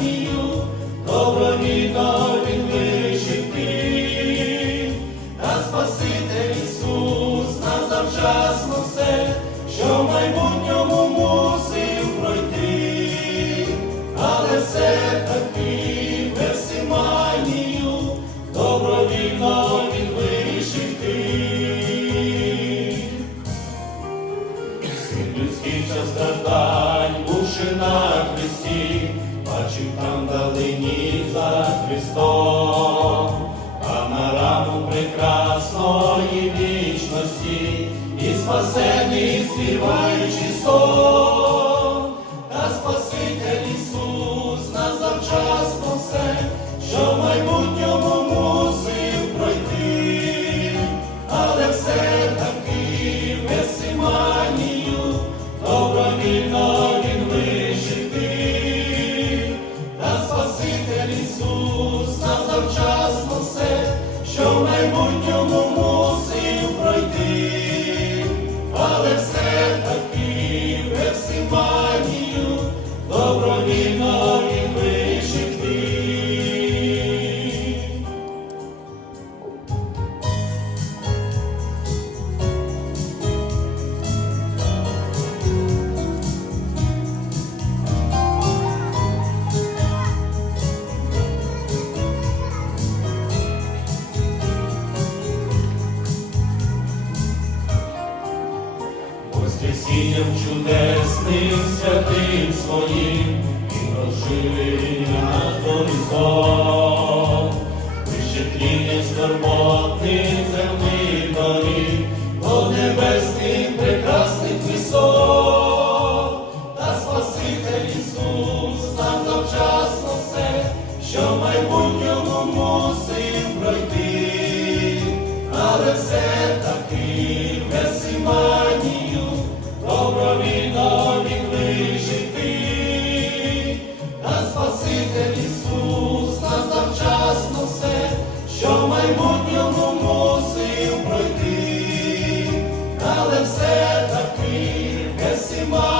Гефсиманію добровільно він вирішив. Та Спаситель Ісус нас завчасно все, що в майбутньому мусив пройти, але все таки Гефсиманію добровільно він вирішив ти. Син людський час страждань, бувши на бачив там далині за Христом, а на раму прекрасної вічності і спасенні співаючи Воскресінням чудесним святим своїм. Він розживив наш горизонт, вище тління скорботних земних доріг, до небесних прекрасних висот, та Спаситель Ісус нам завчасно все, що в майбутньому мусив пройти, але все таки весіма.